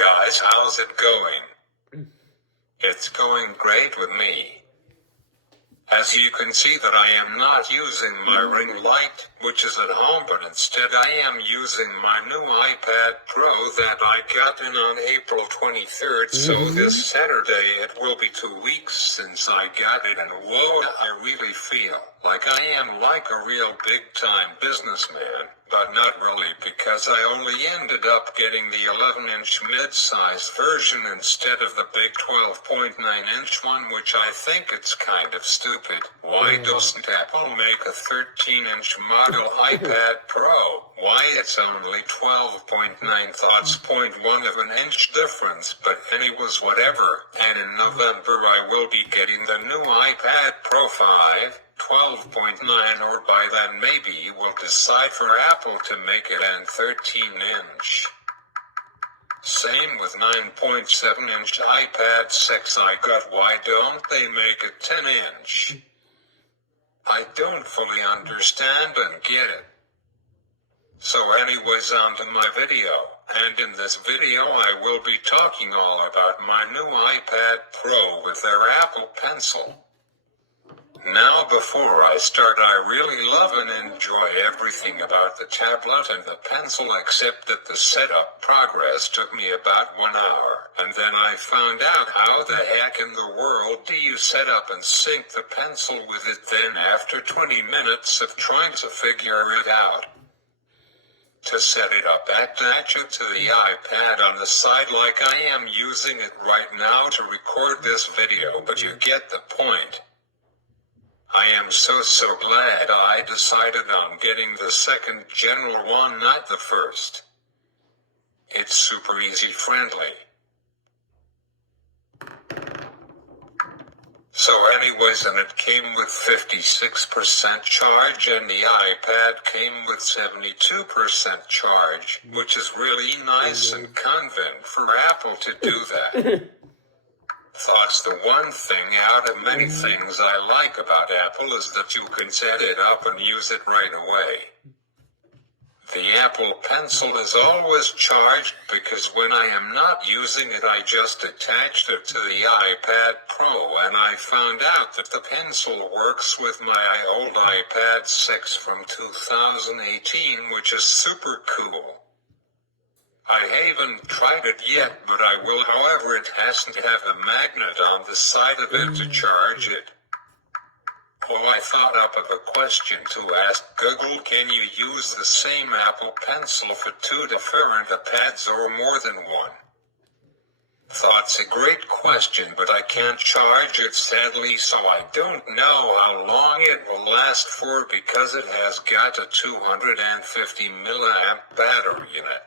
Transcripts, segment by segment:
guys, how's it going? It's going great with me. As you can see that I am not using my ring light, which is at home, but instead I am using my new iPad Pro that I got in on April 23rd, so this Saturday it will be 2 weeks since I got it, and whoa, I really feel like I am like a real big-time businessman, but not really, because I only ended up getting the 11-inch mid-size version instead of the big 12.9-inch one, which I think it's kind of stupid. Why doesn't Apple make a 13-inch model iPad Pro? Why it's only 12.9 thoughts, 0.1 of an inch difference, but anyways, whatever. And in November I will be getting the new iPad Pro 5. 12.9, or by then maybe we'll decide for Apple to make it an 13-inch. Same with 9.7-inch iPad 6 I got. Why don't they make it 10-inch? I don't fully understand and get it. So anyways, on to my video, and in this video I will be talking all about my new iPad Pro with their Apple Pencil. Now before I start, I really love and enjoy everything about the tablet and the pencil, except that the setup progress took me about 1 hour, and then I found out how the heck in the world do you set up and sync the pencil with it. Then after 20 minutes of trying to figure it out, to set it up, attach it to the iPad on the side like I am using it right now to record this video, but you get the point. I am so glad I decided on getting the second general one, not the first. It's super easy friendly. So anyways, and it came with 56% charge, and the iPad came with 72% charge, which is really nice and convenient for Apple to do that. Thoughts: the one thing out of many things I like about Apple is that you can set it up and use it right away. The Apple Pencil is always charged because when I am not using it I just attached it to the iPad Pro, and I found out that the pencil works with my old iPad 6 from 2018, which is super cool. I haven't tried it yet, but I will. However, it hasn't have a magnet on the side of it to charge it. Oh, I thought up of a question to ask Google: can you use the same Apple Pencil for 2 different iPads or more than one? Thought's a great question, but I can't charge it sadly, so I don't know how long it will last for because it has got a 250 milliamp battery in it.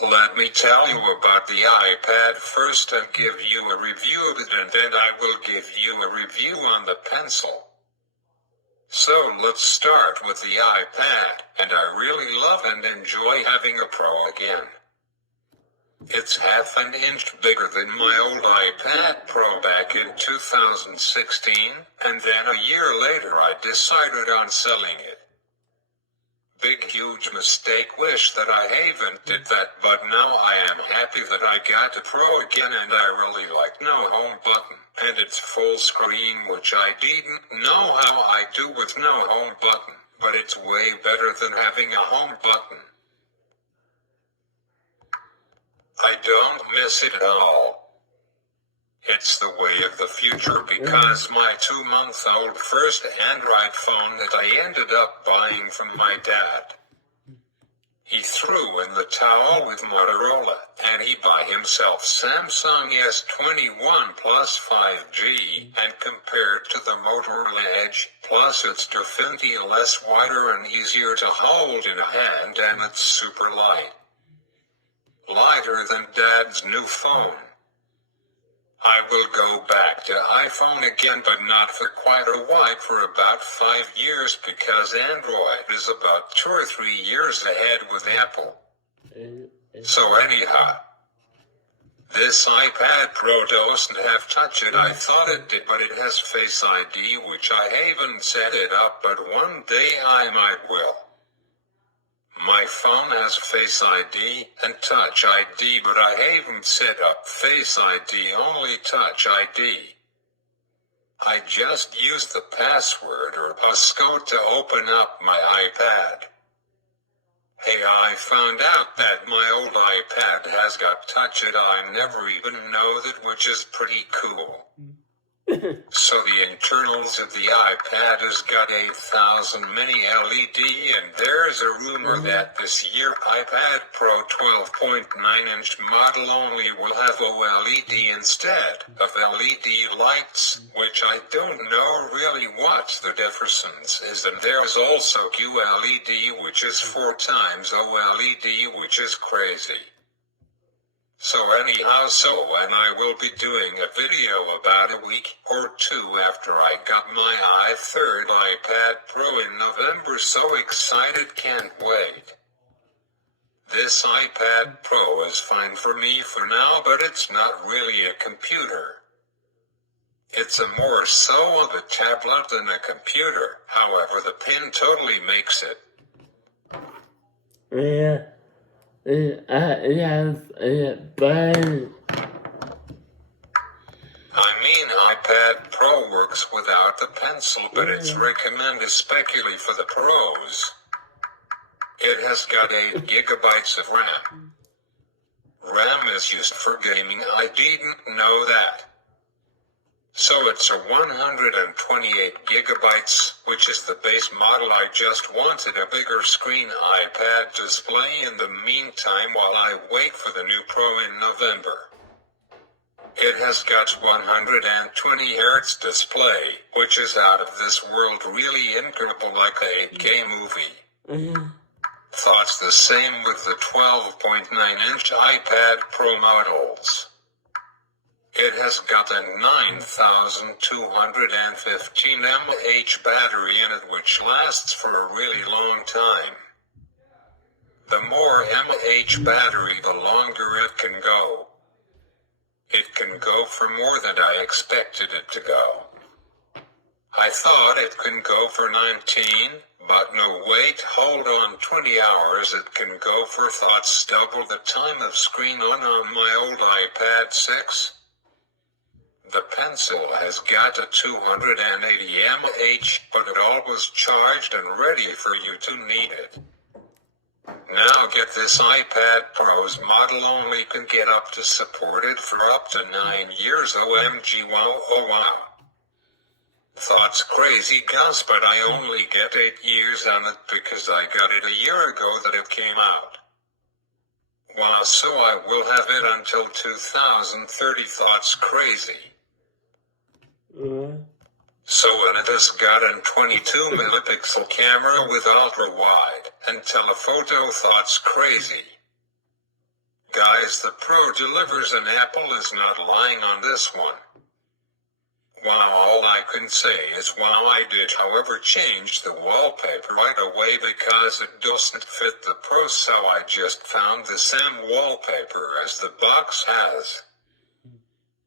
Let me tell you about the iPad first and give you a review of it, and then I will give you a review on the pencil. So let's start with the iPad, and I really love and enjoy having a Pro again. It's half an inch bigger than my old iPad Pro back in 2016, and then a year later I decided on selling it. Big huge mistake, wish that I haven't did that, but now I am happy that I got a Pro again, and I really like no home button, and it's full screen, which I didn't know how I do with no home button, but it's way better than having a home button. I don't miss it at all. It's the way of the future because my 2-month-old first Android phone that I ended up buying from my dad, he threw in the towel with Motorola, and he bought himself Samsung S21 Plus 5G, and compared to the Motorola Edge, plus it's definitely less wider and easier to hold in a hand, and it's super light. Lighter than Dad's new phone. I will go back to iPhone again, but not for quite a while, for about 5 years, because Android is about 2 or 3 years ahead with Apple. So anyhow, this iPad Pro doesn't have touch it. I thought it did, but it has Face ID, which I haven't set it up, but one day I might will. My phone has Face ID and Touch ID, but I haven't set up Face ID, only Touch ID. I just used the password or passcode to open up my iPad. Hey, I found out that my old iPad has got Touch ID. I never even know that, which is pretty cool. So the internals of the iPad has got 8,000 mini LED, and there's a rumor that this year iPad Pro 12.9-inch model only will have OLED instead of LED lights, which I don't know really what the difference is, and there's also QLED, which is 4 times OLED, which is crazy. So anyhow, and I will be doing a video about a week or two after I got my third iPad Pro in November. So excited, can't wait. This iPad Pro is fine for me for now, but it's not really a computer. It's a more so of a tablet than a computer. However, the pen totally makes it. Yeah. Yes, but I mean, iPad Pro works without the pencil, but it's recommended especially for the pros. It has got 8 gigabytes of RAM. RAM is used for gaming. I didn't know that. So it's a 128 gigabytes, which is the base model. I just wanted a bigger screen iPad display in the meantime while I wait for the new Pro in November. It has got 120 Hz display, which is out of this world, really incredible, like a 8K movie. Thoughts the same with the 12.9-inch iPad Pro models. It has got a 9,215 mAh battery in it, which lasts for a really long time. The more mAh battery, the longer it can go. It can go for more than I expected it to go. I thought it can go for 19, but no, wait, hold on, 20 hours it can go for, thoughts double the time of screen on my old iPad 6. The pencil has got a 280 mAh, but it always charged and ready for you to need it. Now get this, iPad Pro's model only can get up to supported for up to 9 years. OMG, wow, oh wow. Thoughts crazy, Gus, but I only get 8 years on it because I got it a year ago that it came out. Wow, so I will have it until 2030, thoughts crazy. So it has got a 22 megapixel camera with ultra wide and telephoto, thoughts crazy. Guys, the Pro delivers, and Apple is not lying on this one. Wow, all I can say is wow. I did however change the wallpaper right away because it doesn't fit the Pro, so I just found the same wallpaper as the box has.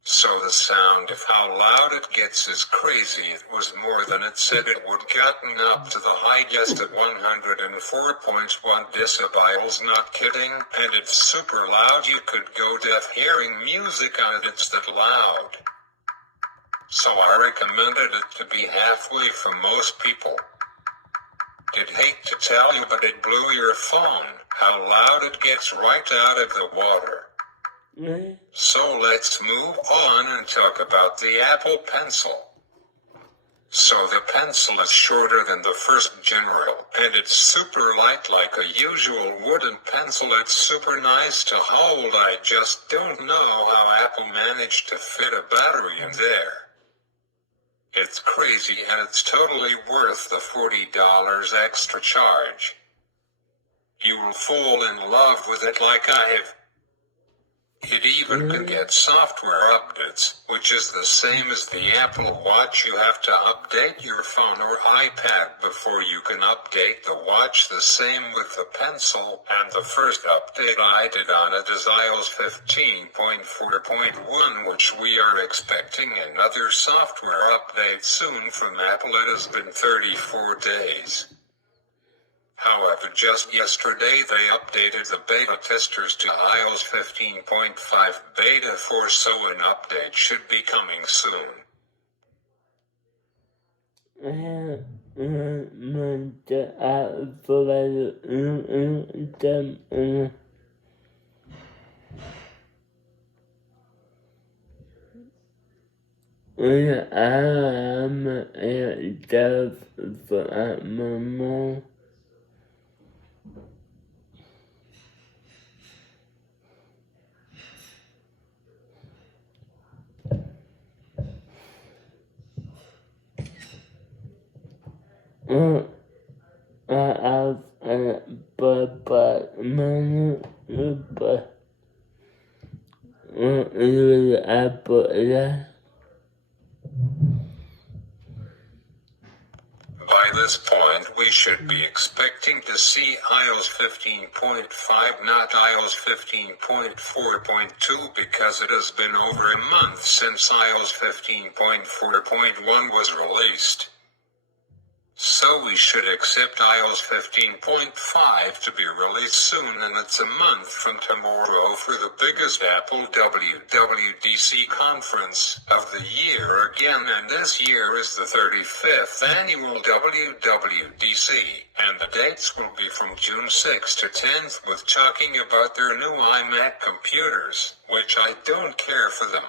So the sound of how loud it gets is crazy. It was more than it said it would, gotten up to the highest at 104.1 decibels, not kidding, and it's super loud. You could go deaf hearing music on it, it's that loud. So I recommended it to be halfway for most people. I'd hate to tell you, but it blew your phone, how loud it gets right out of the water. So let's move on and talk about the Apple Pencil. So the pencil is shorter than the first general, and it's super light like a usual wooden pencil. It's super nice to hold. I just don't know how Apple managed to fit a battery in there. It's crazy, and it's totally worth the $40 extra charge. You will fall in love with it like I have. It even can get software updates, which is the same as the Apple Watch. You have to update your phone or iPad before you can update the watch. The same with the pencil, and the first update I did on it is iOS 15.4.1, which we are expecting another software update soon from Apple. It has been 34 days. However, just yesterday they updated the beta testers to iOS 15.5 Beta 4, so an update should be coming soon. By this point, we should be expecting to see iOS 15.5, not iOS 15.4.2, because it has been over a month since iOS 15.4.1 was released. So we should accept iOS 15.5 to be released soon, and it's a month from tomorrow for the biggest Apple WWDC conference of the year again, and this year is the 35th annual WWDC, and the dates will be from June 6th to 10th, with talking about their new iMac computers, which I don't care for them.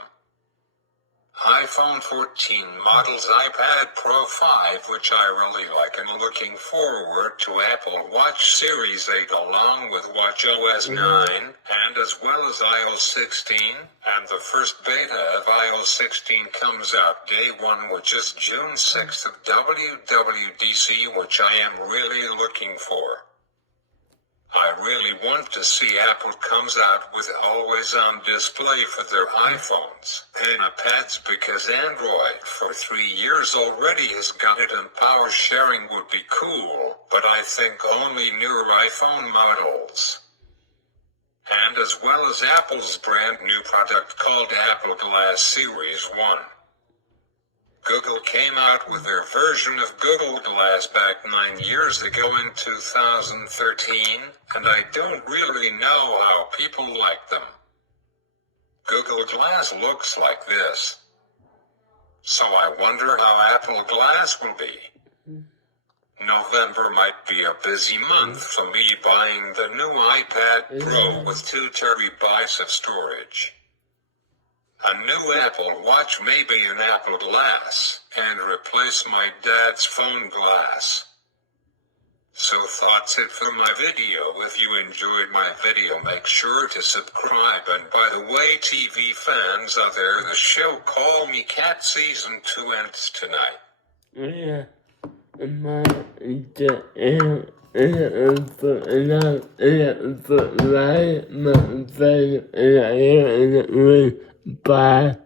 iPhone 14 models, iPad Pro 5, which I really like, and looking forward to Apple Watch Series 8 along with watchOS 9, and as well as iOS 16, and the first beta of iOS 16 comes out day 1, which is June 6th of WWDC, which I am really looking for. I really want to see Apple comes out with always-on display for their iPhones and iPads, because Android for 3 years already has got it, and power sharing would be cool, but I think only newer iPhone models. And as well as Apple's brand new product called Apple Glass Series 1. Google came out with their version of Google Glass back 9 years ago in 2013, and I don't really know how people like them. Google Glass looks like this. So I wonder how Apple Glass will be. November might be a busy month for me buying the new iPad Pro with 2 terabytes of storage. A new Apple Watch, maybe an Apple Glass, and replace my dad's phone glass. So that's it for my video. If you enjoyed my video, make sure to subscribe. And by the way, TV fans out there, the show Call Me Cat Season 2 ends tonight. Bye.